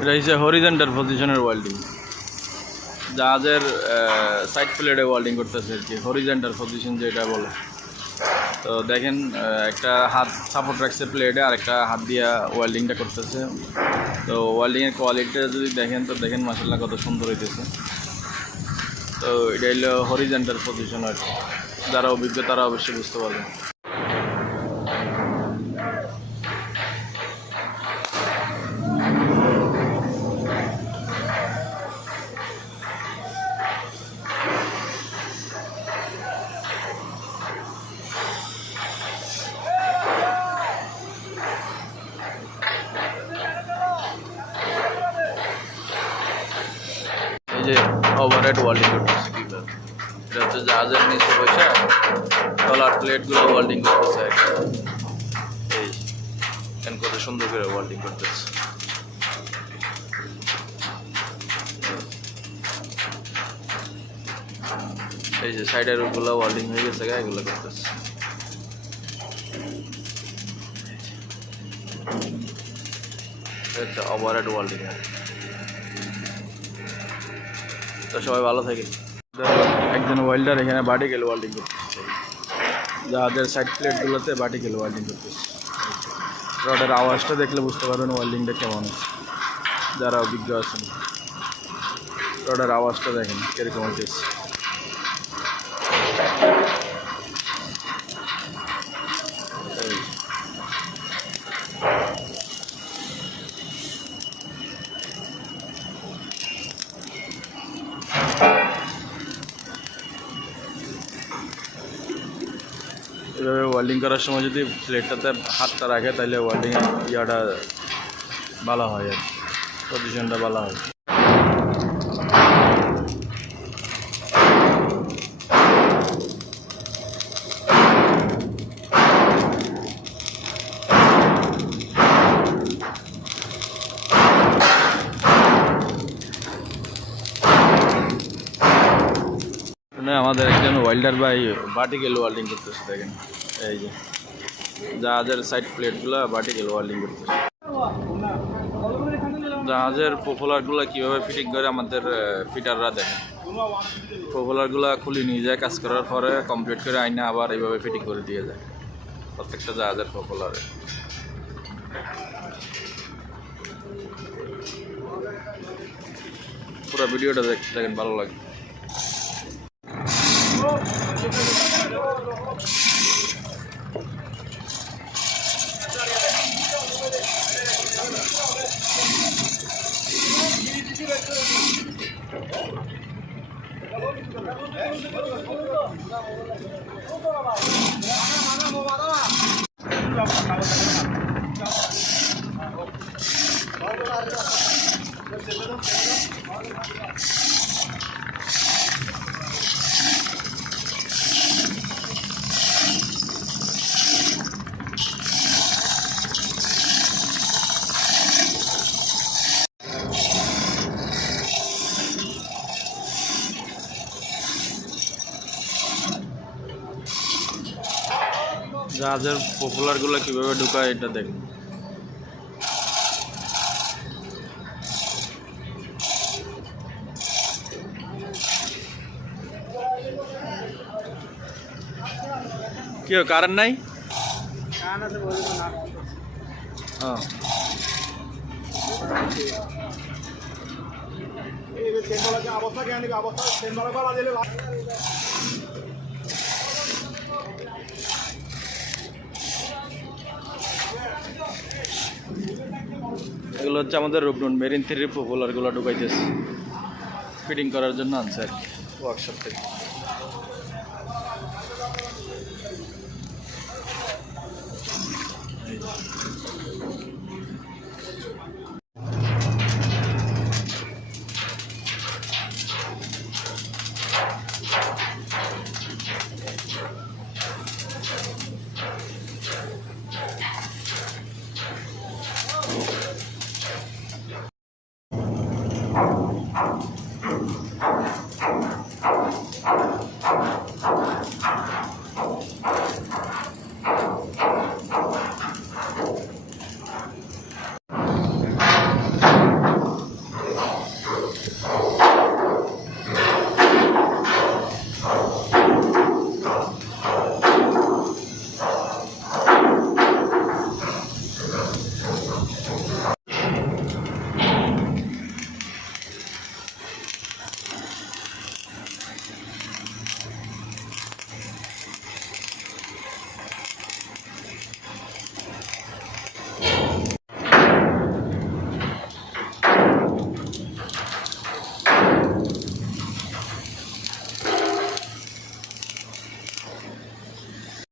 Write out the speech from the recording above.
এটা হচ্ছে হরিজন্টাল পজিশনের ওয়েল্ডিং, জাহাজের সাইড প্লেটে ওয়েল্ডিং করতেছে আর কি, হরিজন্টাল পজিশন যেটা বলে। তো দেখেন একটা হাত সাপোর্ট রাখছে প্লেটে, আর একটা হাত দিয়া ওয়েল্ডিংটা করতেছে। তো ওয়েল্ডিংয়ের কোয়ালিটিটা যদি দেখেন তো দেখেন মাশাআল্লাহ কত সুন্দর হইতেছে। তো এটা হলো হরিজন্টাল পজিশন আর কি, যারা অভিজ্ঞ তারা অবশ্যই বুঝতে পারবেন। এই যে ওভারহেড ওয়েল্ডিং করতেছে কীভাবে, এটা হচ্ছে জাহাজের নিচে বসে তলার প্লেটগুলো ওয়েল্ডিং করতেছে। এই কেন কত সুন্দর করে ওয়েল্ডিং করতেছে। এই যে সাইডের ওগুলো ওয়েল্ডিং হয়ে গেছে, এগুলো করতেছে। এটা ওভারহেড ওয়েল্ডিং। তো সবাই ভালো থাকে। একজন ওয়েল্ডার এখানে ভার্টিক্যাল ওয়েল্ডিং করতেছে, জাহাজের সাইড প্লেটগুলোতে ভার্টিক্যাল ওয়েল্ডিং করতেছে। রডের আওয়াজটা দেখলে বুঝতে পারবেন ওয়েল্ডিংটা কেমন আছে, যারা অভিজ্ঞ আছেন। রডের আওয়াজটা দেখেন কীরকম হইতেছে। এভাবে ওয়েল্ডিং করার সময় যদি প্লেটটাতে হাতটা রাখে তাহলে ওয়েল্ডিং ইয়াটা ভালো হয়, আর পজিশনটা ভালো হয়। আমাদের একজন ওয়েল্ডার ভাই ভার্টিক্যাল ওয়েল্ডিং করতেছে, দেখেন এই যে জাহাজের সাইড প্লেটগুলো ভার্টিক্যাল ওয়েল্ডিং করতেছে। জাহাজের পপুলারগুলো কীভাবে ফিটিং করে আমাদের ফিটাররা দেখেন। পপুলারগুলো খুলে নিয়ে যায়, কাজ করার পরে কমপ্লিট করে আইনা আবার এইভাবে ফিটিং করে দিয়ে যায় প্রত্যেকটা জাহাজের পপুলারে। পুরো ভিডিওটা দেখেন, ভালো লাগে। জাহাজের পপুলারগুলো কীভাবে ঢুকায় এটা দেখুন। কি কারেন্ট নাই? এগুলো হচ্ছে আমাদের রূপনগর মেরিন 3 পপুলারগুলো ঢুকাইতেছে, ফিটিং করার জন্য আনছে আর কি ওয়ার্কশপ থেকে।